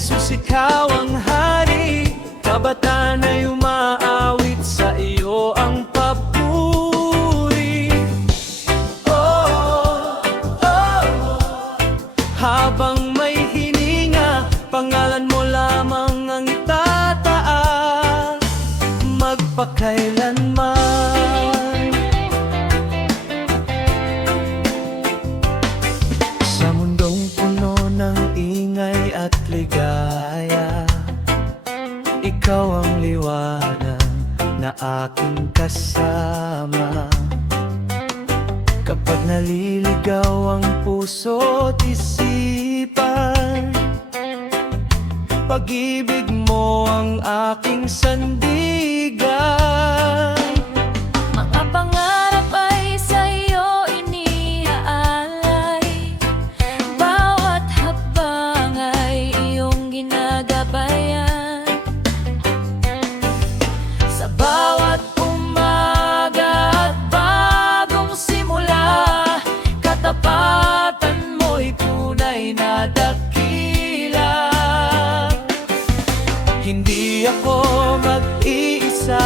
Jesus, ikaw ang hari, kabataan ay umaawit sa iyo ang papuri. Oh, oh, habang may hininga, pangalan mo lamang ang itataas magpakailanman. Sa mundong puno ng ingay at ligaya, ikaw ang liwanag na aking kasama. Kapag naliligaw ang puso't isipan, pag-ibig mo ang aking sandigan. Mga pangarap ay sa'yo iniaalay, bawat hakbang ay iyong ginagabayan. Sa bawat umaga at bagong simula, katapatan mo'y tunay na dakila. Hindi ako mag-iisa,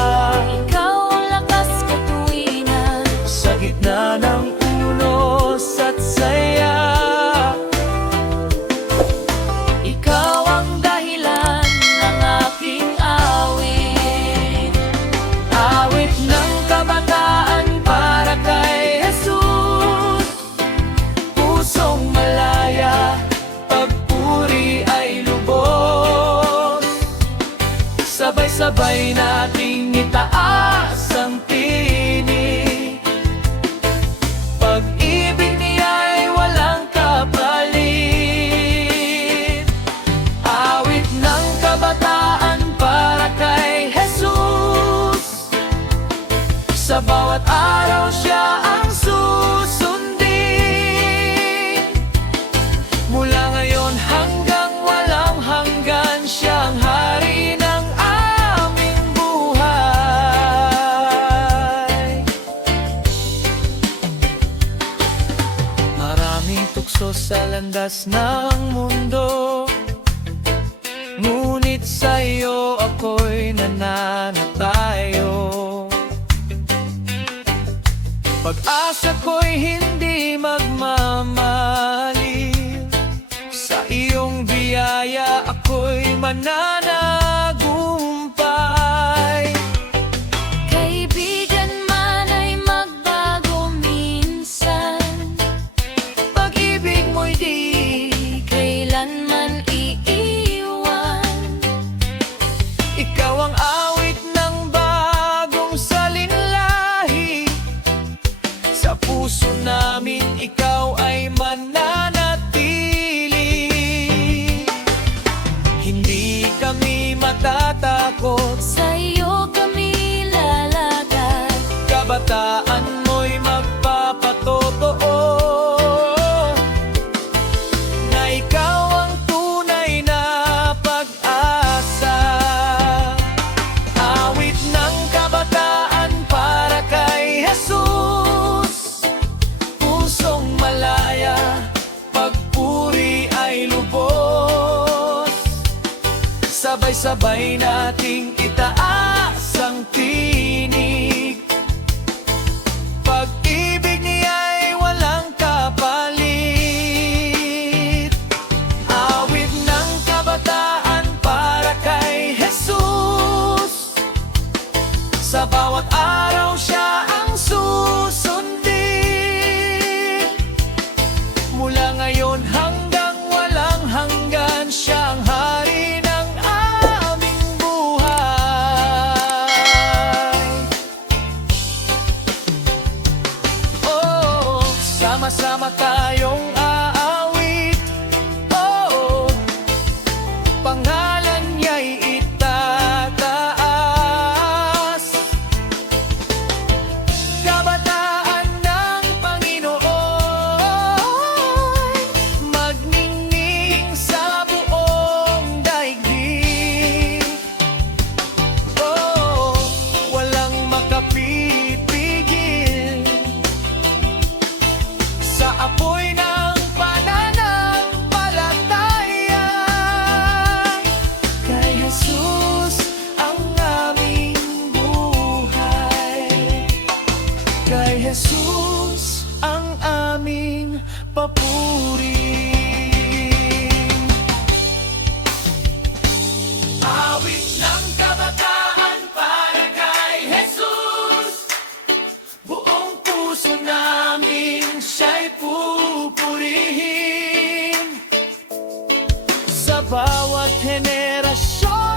Ikaw ang lakas katuwinan, sa gitna ng unos at saya. ikaw ang dahilan ng aking awit. Awit ng kabataan para kay Jesus, pusong malaya, pagpuri ay lubos. Sabay-sabay nating itaas ang tinig, pag-ibig niya ay walang kapalit. Awit ng kabataan para kay Jesus, sa bawat araw siya ang susundin. Mula ngayon hanggang walang hanggan, siyang hari ng aming buhay. Maraming tukso sa landas ng mundo, ngunit sa iyo ako'y nananatayo. Pag-asa ko'y hindi magmamaliw, sa iyong biyaya ako'y mananagumpay. Kaibigan man ay magbago minsan, Pag-ibig mo'y di kailanman iiwan. ikaw ang awit ng bagong salinlahi, sa puso namin ikaw ay mananatili. Hindi kami matatakot, Sa iyo kami lalagad, kabataan mo'y magpapatotoo na ikaw ang tunay na pag-asa. Awit ng kabataan para kay Jesus, pusong malaya, pagpuri ay lubos. Sabay-sabay nating itaas ang tinig, pag-ibig niya'y walang kapalit. Awit ng kabataan para kay Jesus, sa bawat araw siya ang susundin. Mula ngayon hanggang walang hanggan, siyang hari ng aming buhay. Oh, sama-sama tayong aawit. Oh, pangalan niya'y itataas. Kabataan ng Panginoon, bawat henerasyon